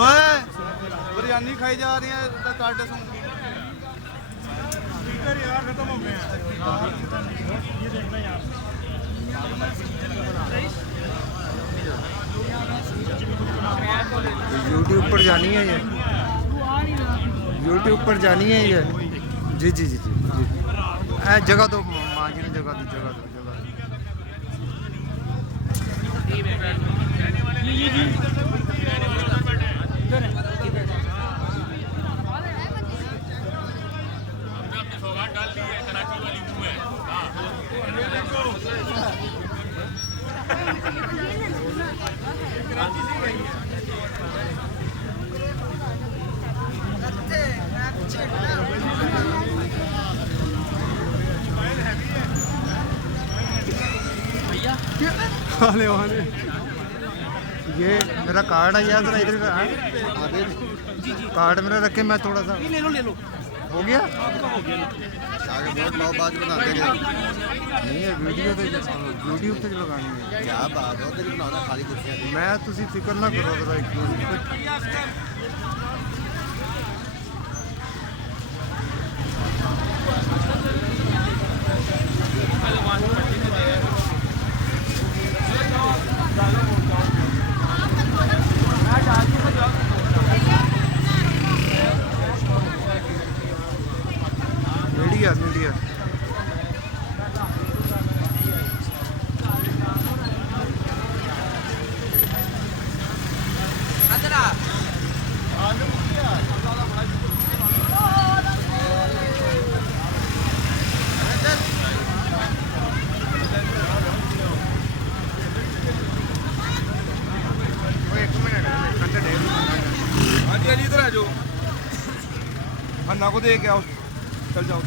ओए बिरयानी खाई जा रही है काटे सुन यार खत्म हो गए ये देखना यार यूट्यूब पर जानी है ये यूट्यूब पर जानी है ये जी जी जी जी जी जगह तो माँ जी ने जगह दो वाले वाले ये मेरा कार्ड है यार, इधर कार्ड मेरा रखे, मैं थोड़ा सा ले लो हो गया आगे बहुत लाओ बात बनाते हैं नहीं है वीडियो तो यूट्यूब पे लगानी है क्या बात है तेरी बनाना खाली कुर्सियां मैं तुसी फिक्र ना करो जरा एक मीडिया इधर आ जाओ अन्ना को दे के आओ चल जाओ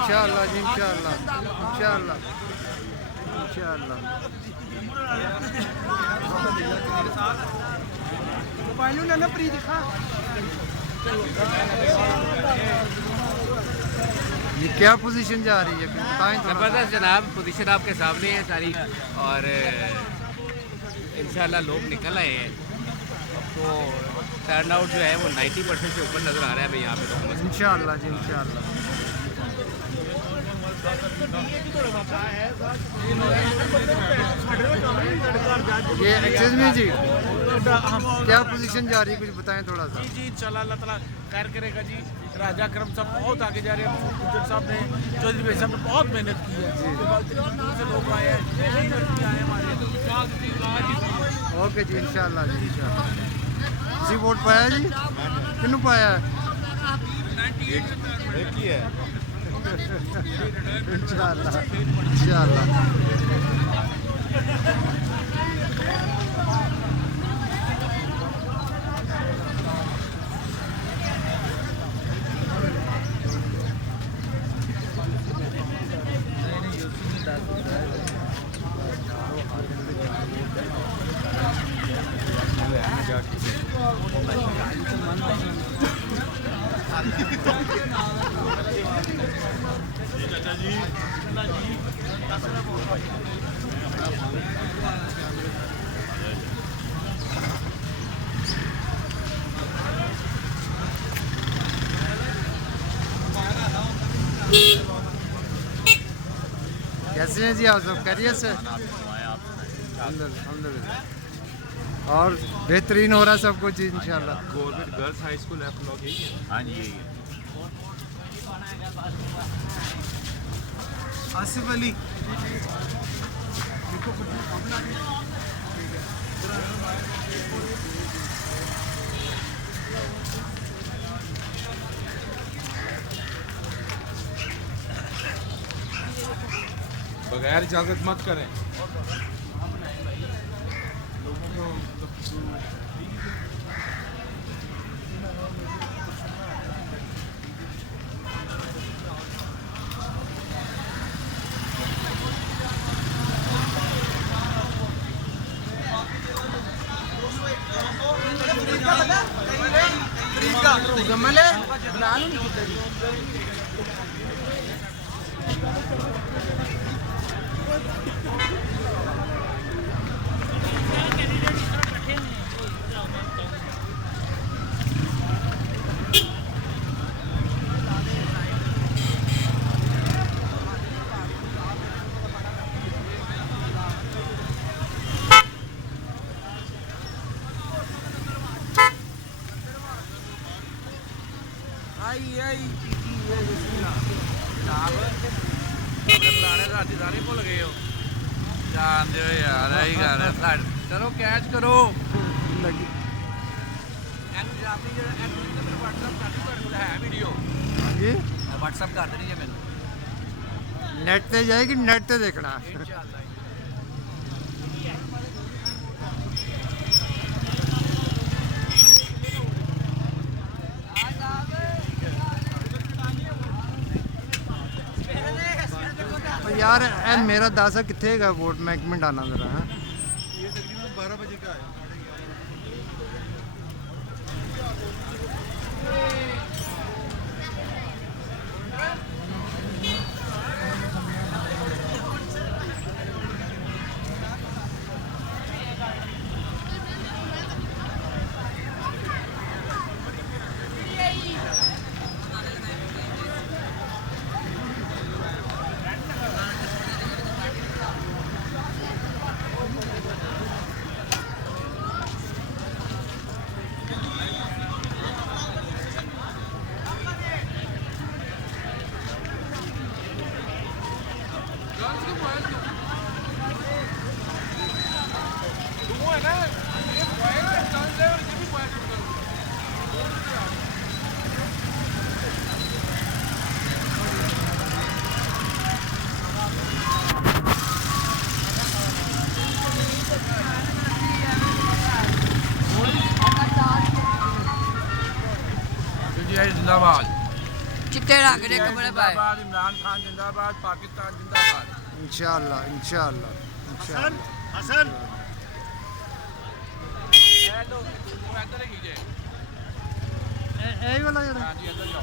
इंशाअल्लाह जी इंशाअल्लाह इंशाअल्लाह इंशाअल्लाह ये क्या पोजीशन जा रही है ज़बरदस्त जनाब, पोजीशन आपके सामने है सारी और इंशाल्लाह लोग निकल आए हैं। तो टर्न आउट जो है वो 90% से ऊपर नज़र आ रहा है हमें यहाँ पे तो इंशाअल्लाह जी इंशाअल्लाह। ये एक्सेस में जी क्या पोजीशन जा रही है कुछ बताएं थोड़ा सा। जी इंशाल्लाह अल्लाह ताला खैर करेगा जी। राजा करम साहब बहुत आगे जा रहे हैं, गुजर साहब ने चौधरी भाई साहब ने बहुत मेहनत की है, से लोग आए हैं ओके जी इंशाअल्लाह जी इंशाअल्लाह। जी वोट पाया जी किन्नू पाया है इंशाअल्लाह इंशाअल्लाह। कैसे हैं जी आप सब खैरियत से? अल्हम्दुलिल्लाह। और बेहतरीन हो रहा सब कुछ इंशाल्लाह। गवर्नमेंट गर्ल्स हाई स्कूल है ब्लॉक यही है। हाँ जी यही है। आसिफ अली बगैर इजाजत मत करें। ਪੁਰਾਣੇ ਸਾਥੀ ਸਾਰੇ ਭੁੱਲ ਗਏ ਹੋ ਜਾਣਦੇ ਹੋ ਯਾਰ ਇਹੀ ਗਾਣੇ ਚਲੋ ਕੈਚ ਕਰੋ लगी ਇਹਨੂੰ ਆਪਣੀ ਜਿਹੜਾ ਮੈਨੂੰ WhatsApp ਕਰ ਦਿਓ ਤੁਹਾਡੇ ਕੋਲ ਹੈ ਵੀਡੀਓ हाँ जी WhatsApp ਕਰ ਦੇਣੀ ਜੇ ਮੈਨੂੰ नेट पे जाएगी, नेट पे देखना। ਇਨਸ਼ਾਅੱਲਾ तो यार ए मेरा दासा कितने का वोट मैं एक मिनट आना जरा है। ये तकरीबन 12 बजे का है। जिंदाबाद चिट्टे रंग दे कपड़े पाए जिंदाबाद इमरान खान जिंदाबाद पाकिस्तान जिंदाबाद इंशाल्लाह इंशाल्लाह इंशाल्लाह। हसन ਇਹ ਲੋ ਇੱਧਰ ਹੀ ਜੇ यही वाला जरा ਹਾਂਜੀ ਇੱਧਰ ਜਾਓ